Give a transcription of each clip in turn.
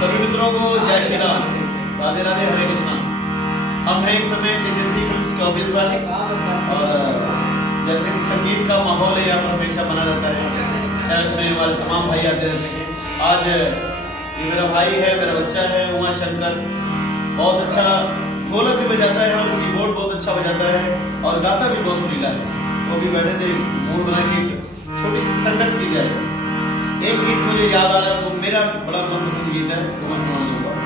सभी मित्रों को जय श्री राम, राधे राधे, हरे कृष्णा। हम हैं इस समय तेजस्वी फिल्म्स के ऑफिस पर और जैसे कि संगीत का माहौल है यहाँ पर हमेशा बना रहता है, चाहे उसमें हमारे तमाम भाई आते रहते हैं। आज ये मेरा भाई है, मेरा बच्चा है उमा शंकर, बहुत अच्छा ढोलक भी बजाता है और कीबोर्ड बहुत अच्छा बजाता है और गाता भी बहुत सुरीला है। वो भी बैठे थे, मूड बना के छोटी सी संगत की जाए। एक गीत मुझे याद आ रहा है, वो मेरा बड़ा मनपसंद गीत है, वो मैं सुनाना चाहूँगा।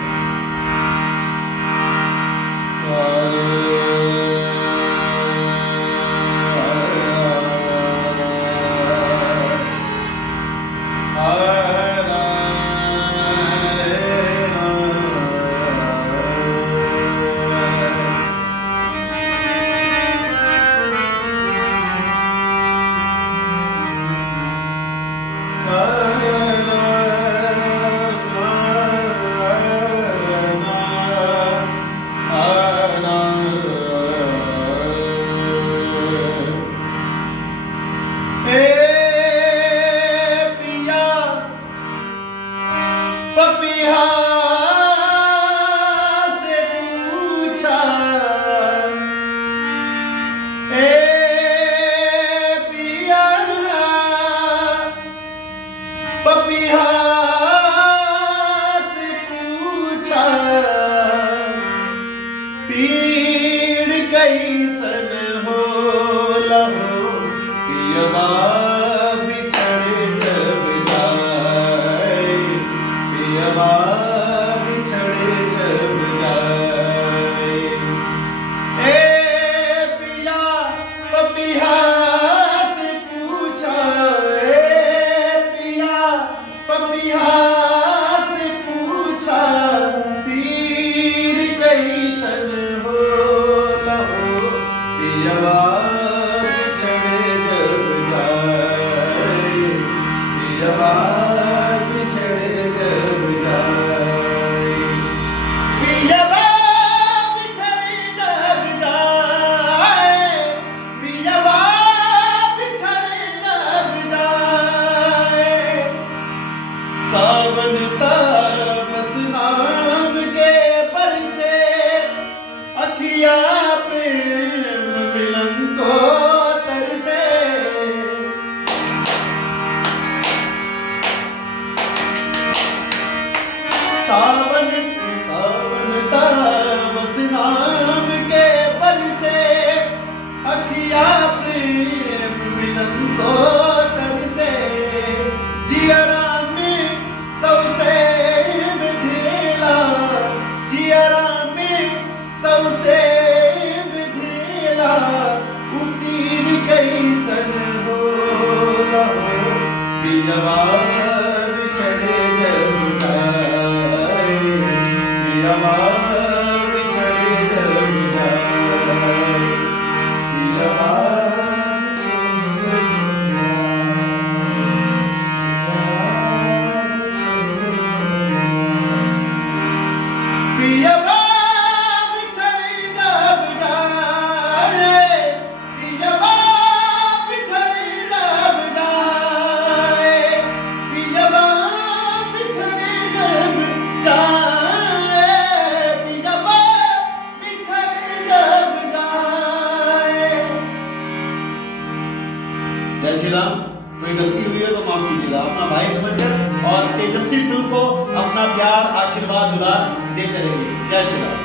पपिया से पूछा, ए पिया पपिया से पूछा, पीड़ कैसन होला हो पियवा बिछड़े जब जाए, पियवा बिछड़े जब जाए। ए पिया पपिया से पूछा, ए पिया पपिया से पूछा, पीर कैसन होला हो पियवा बिछड़े जब जाए, पियवा बिछड़े जब जाए, पियवा बिछड़े जब जाए, पियवा बिछड़े जब जाए। सावन बस नाम के बरसे, अखिया प्रेम मिलन को तरसे। सावन बस नाम के बरसे, अखिया प्रेम मिलन को तरसे। जियरा में सौसे बिधेला, जियरा में सौसे बिधेला, उतीर कैसन होला हो पियवा बिछड़े जब जाए, पियवा बिछड़े जब जाए, पियवा पियवा बिछड़े जब जाए, पियवा बिछड़े जब जाए, पियवा बिछड़े जब जाए, पियवा बिछड़े जब जाए। जय श्री राम। कोई गलती हुई है तो माफ कीजिएगा, अपना भाई समझकर और तेजस्वी फिल्म को अपना प्यार, आशीर्वाद, दुलार देते रहिए। जय श्री राम।